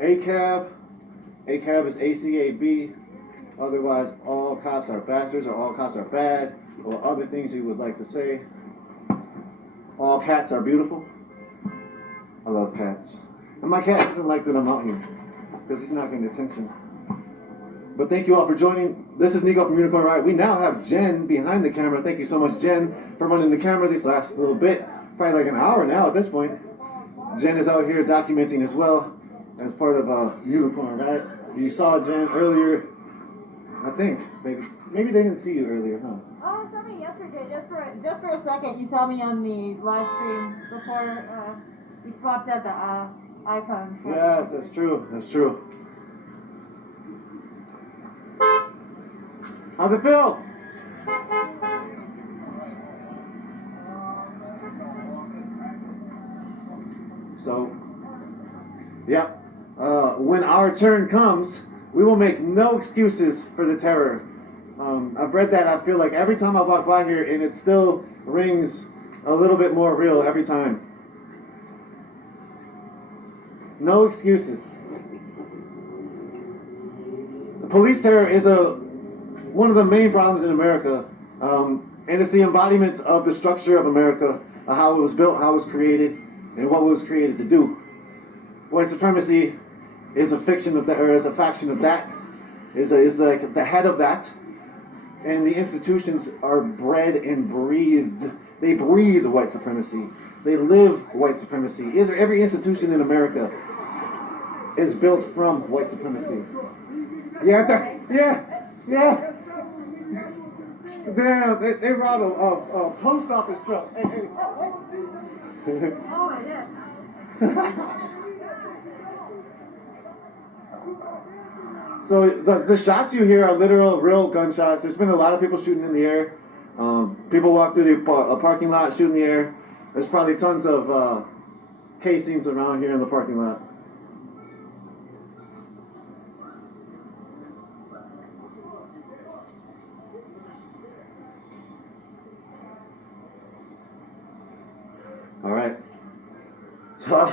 ACAB. ACAB is ACAB. Otherwise, all cops are bastards, or all cops are bad, or other things you would like to say. All cats are beautiful. I love cats. And my cat doesn't like that I'm out here, because he's not getting attention. But thank you all for joining. This is Nico from Unicorn Riot. We now have Jen behind the camera. Thank you so much, Jen, for running the camera this last little bit. Probably like an hour now at this point. Jen is out here documenting as well as part of Unicorn Riot. You saw Jen earlier, I think. Maybe they didn't see you earlier, huh? Oh, you saw me yesterday, just for a second. You saw me on the live stream before we swapped out the iPhone. Yes, that's true. That's true. How's it feel? So, yeah, when our turn comes, we will make no excuses for the terror. I've read that. I feel like every time I walk by here, and it still rings a little bit more real every time. No excuses. The police terror is one of the main problems in America, and it's the embodiment of the structure of America, how it was built, how it was created, and what it was created to do. White supremacy is a fiction of that, or is a faction of that, is like the head of that, and the institutions are bred and breathed. They breathe white supremacy. They live white supremacy. Every institution in America is built from white supremacy. Yeah. Damn, they robbed a post office truck. Hey. Oh, I did. So the shots you hear are literal, real gunshots. There's been a lot of people shooting in the air. People walk through the parking lot, shoot in the air. There's probably tons of casings around here in the parking lot. All right. So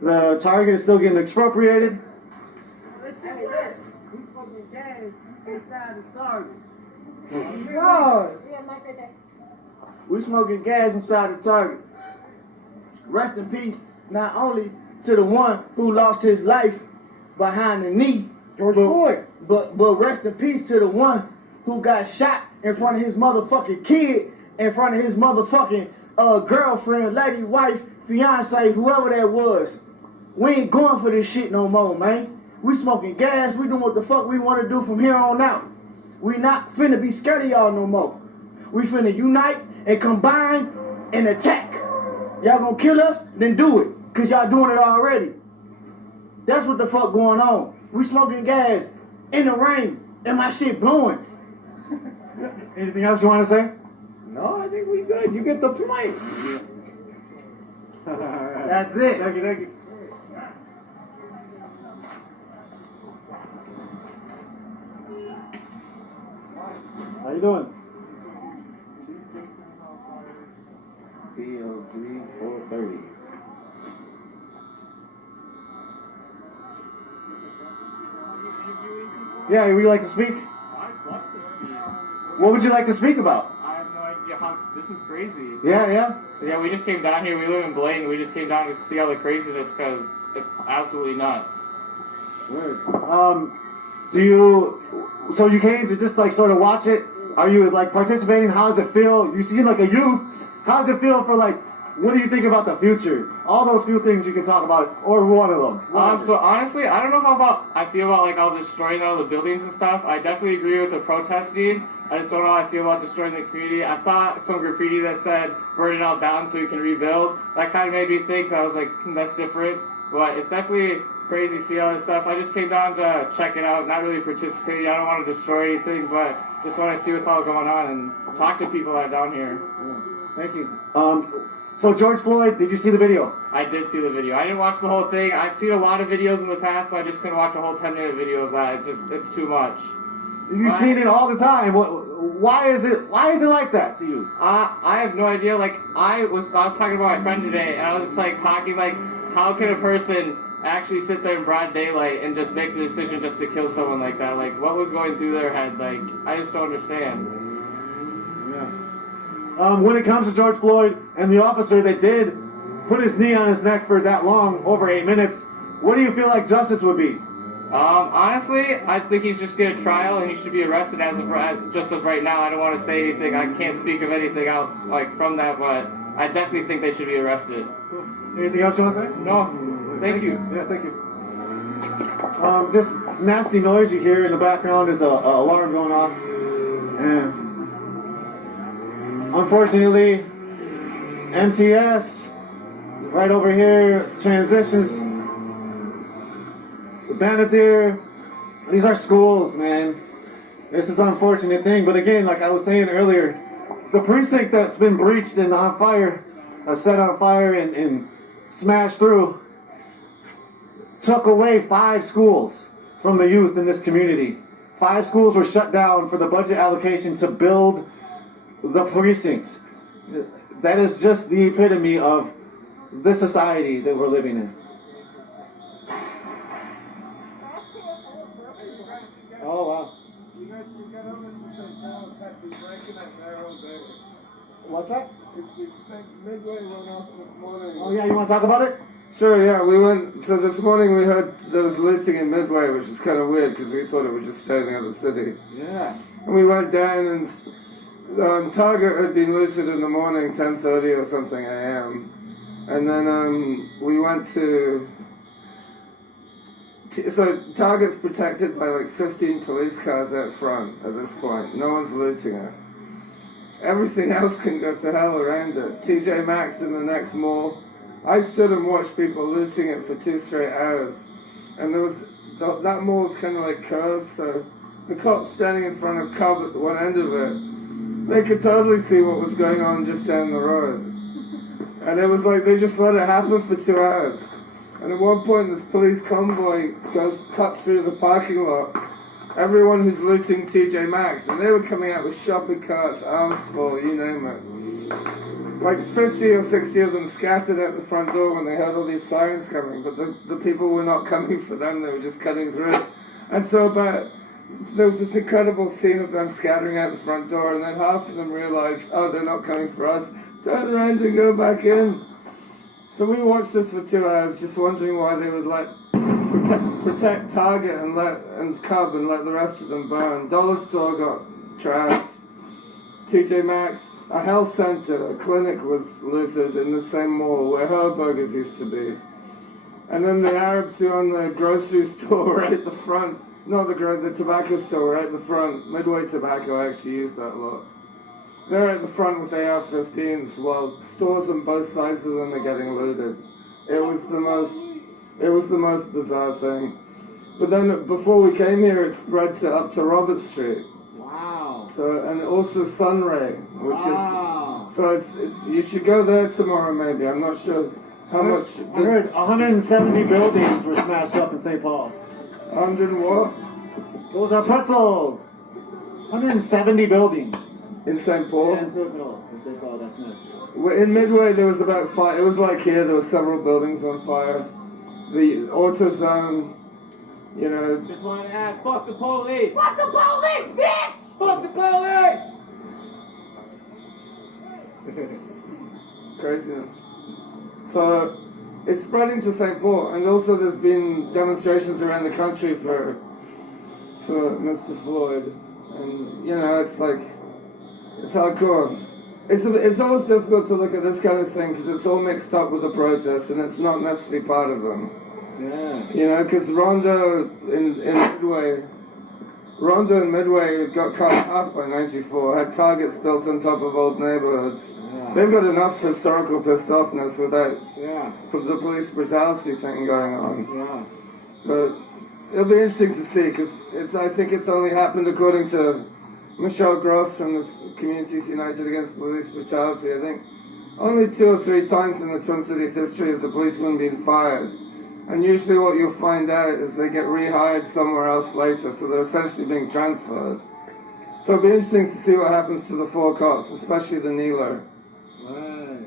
the target is still getting expropriated. Inside the target. Lord. We smoking gas inside the target. Rest in peace, not only to the one who lost his life behind the knee, George Floyd, but rest in peace to the one who got shot in front of his motherfucking kid, in front of his motherfucking girlfriend, lady, wife, fiance, whoever that was. We ain't going for this shit no more, man. We smoking gas. We doing what the fuck we want to do from here on out. We not finna be scared of y'all no more. We finna unite and combine and attack. Y'all gonna kill us? Then do it. Cause y'all doing it already. That's what the fuck going on. We smoking gas in the rain and my shit blowing. Anything else you want to say? No, I think we good. You get the point. That's it. Thank you. How you doing? BO3 430. Yeah, would you like to speak? I'd love to speak. What would you like to speak about? I have no idea how. This is crazy. Yeah. Yeah, we just came down here. We live in Blaine. We just came down to see all the craziness because it's absolutely nuts. Good. So you came to just like sort of watch it? Are you like participating? How does it feel? You seem like a youth. How does it feel for like, what do you think about the future? All those few things you can talk about, or one of them. So honestly, I don't know I feel about like all destroying all the buildings and stuff. I definitely agree with the protesting. I just don't know how I feel about destroying the community. I saw some graffiti that said, burn it all down so we can rebuild. That kind of made me think, I was like, that's different. But it's definitely crazy to see all this stuff. I just came down to check it out, not really participating. I don't want to destroy anything, but just want to see what's all going on and talk to people that are down here. Yeah. Thank you. So George Floyd, did you see the video? I did see the video. I didn't watch the whole thing. I've seen a lot of videos in the past, so I just couldn't watch a whole 10-minute video of that. It's too much. You've seen it all the time. Why is it like that to you? I have no idea. Like I was talking about my friend today, and I was just like talking like, how can a person actually sit there in broad daylight and just make the decision just to kill someone like that? Like, what was going through their head? Like, I just don't understand. Yeah. When it comes to George Floyd and the officer that did put his knee on his neck for that long, over 8 minutes, what do you feel like justice would be? Honestly, I think he should just get a trial and he should be arrested as of right now. I don't want to say anything. I can't speak of anything else like from that, but I definitely think they should be arrested. Anything else you want to say? No, thank you. Yeah, thank you. This nasty noise you hear in the background is a alarm going off, and unfortunately, MTS right over here transitions. Banadier, these are schools, man. This is an unfortunate thing, but again, like I was saying earlier, the precinct that's been breached and on fire, set on fire and smashed through, took away 5 schools from the youth in this community. 5 schools were shut down for the budget allocation to build the precincts. That is just the epitome of the society that we're living in. Oh, wow. You know, she got over to St. Paul's had been breaking that there all day. What's that? It's the St. Midway went off this morning. Oh, yeah, you want to talk about it? Sure, yeah, we went, so this morning we heard there was looting in Midway, which is kind of weird because we thought it would just stay in the other city. Yeah. And we went down and Target had been looted in the morning, 10:30 or something a.m. And then we went to... So Target's protected by like 15 police cars out front at this point. No one's looting it. Everything else can go to hell around it. TJ Maxx in the next mall. I stood and watched people looting it for 2 straight hours. And there was, that mall's kind of like curved, so the cops standing in front of Cub at one end of it, they could totally see what was going on just down the road. And it was like they just let it happen for 2 hours. And at one point, this police convoy cuts through the parking lot. Everyone who's looting TJ Maxx, and they were coming out with shopping carts, arms full, you name it. Like 50 or 60 of them scattered out the front door when they heard all these sirens coming, but the people were not coming for them, they were just cutting through. And so there was this incredible scene of them scattering out the front door, and then half of them realized, oh, they're not coming for us, turn around and go back in. So we watched this for 2 hours, just wondering why they would let protect Target and Cub and let the rest of them burn. Dollar Store got trashed. TJ Maxx, a health center, a clinic was looted in the same mall where her burgers used to be. And then the Arabs who own the grocery store were at the front. Not the tobacco store were at the front. Midway Tobacco actually used that lot. They're at the front with AR-15s while stores on both sides of them are getting looted. It was the most bizarre thing. But then before we came here, it spread up to Robert Street. Wow. So, and also Sunray, which wow. You should go there tomorrow maybe. I'm not sure how much. I heard 170 buildings were smashed up in St. Paul. 100 what? Those are pretzels. 170 buildings. In St. Paul? Yeah, in St. Paul, that's nice. In Midway, there was about 5. It was like here, there were several buildings on fire. The AutoZone, you know. Just want to add, fuck the police! Fuck the police, bitch! Fuck the police! Craziness. So, it's spreading to St. Paul, and also there's been demonstrations around the country for Mr. Floyd. And, you know, it's like, it's hardcore. It's always difficult to look at this kind of thing because it's all mixed up with the protests and it's not necessarily part of them. Yeah. You know, because Rondo in Midway got cut up by 94, had targets built on top of old neighborhoods. Yeah. They've got enough historical pissed offness without Yeah. the police brutality thing going on. Yeah. But it'll be interesting to see because I think it's only happened according to Michelle Gross from the Communities United Against Police Brutality. I think only 2 or 3 times in the Twin Cities history has a policeman been fired. And usually what you'll find out is they get rehired somewhere else later, so they're essentially being transferred. So it'll be interesting to see what happens to the 4 cops, especially the kneeler. Right.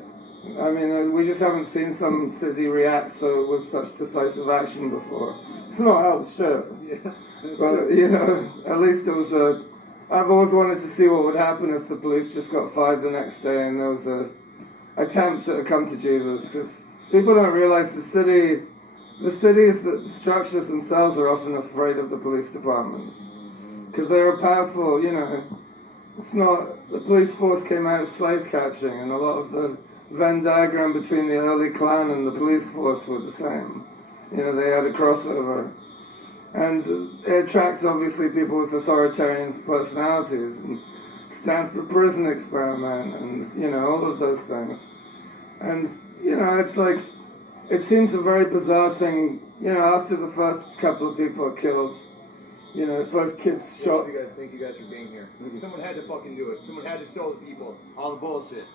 I mean, we just haven't seen some city react with such decisive action before. It's not helped, sure. Yeah. But, you know, at least it was I've always wanted to see what would happen if the police just got fired the next day and there was a attempt at a come to Jesus, because people don't realize the cities, the structures themselves are often afraid of the police departments, because they're a powerful, you know, it's not, the police force came out of slave catching, and a lot of the Venn diagram between the early Klan and the police force were the same. You know, they had a crossover. And it attracts, obviously, people with authoritarian personalities, and Stanford Prison Experiment, and, you know, all of those things. And, you know, it's like, it seems a very bizarre thing, you know, after the first couple of people are killed, you know, the first kids shot. What do you guys think you guys for being here? Someone had to fucking do it. Someone had to show the people all the bullshit.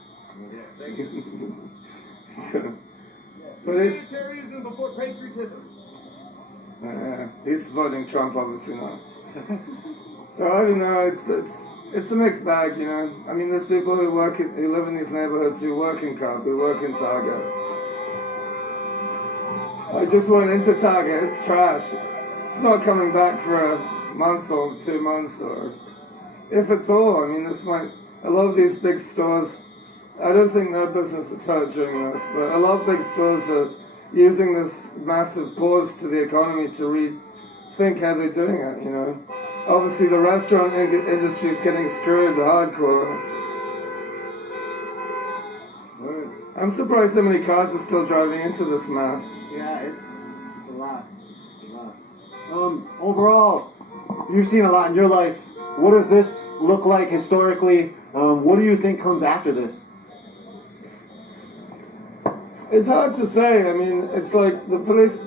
Yeah, thank you. But it's... Humanitarianism before patriotism. He's voting Trump, obviously not. So I don't know. It's a mixed bag, you know. I mean, there's people who live in these neighborhoods who work in Cobb, who work in Target. I just went into Target. It's trash. It's not coming back for a month or 2 months, or if at all. I mean, a lot of these big stores. I don't think their business is hurt during this, but a lot of big stores are using this massive pause to the economy to rethink how they're doing it, you know. Obviously, the restaurant industry is getting screwed hardcore. I'm surprised how many cars are still driving into this mess. Yeah, it's a lot. It's a lot. Overall, you've seen a lot in your life. What does this look like historically? What do you think comes after this? It's hard to say. I mean, it's like the police...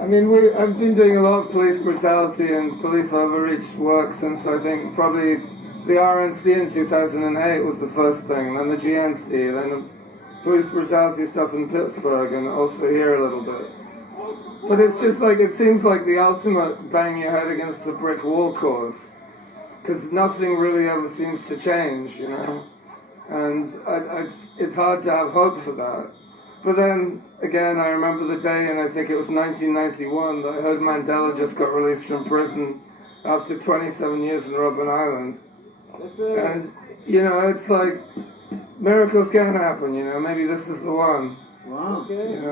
I mean, I've been doing a lot of police brutality and police overreach work since, I think, probably the RNC in 2008 was the first thing, then the GNC, then the police brutality stuff in Pittsburgh, and also here a little bit. But it's just like, it seems like the ultimate bang your head against a brick wall cause. Because nothing really ever seems to change, you know, and it's hard to have hope for that. But then, again, I remember the day, and I think it was 1991, that I heard Mandela just got released from prison after 27 years in Robben Island. And, you know, it's like, miracles can happen, you know, maybe this is the one. Wow. You know?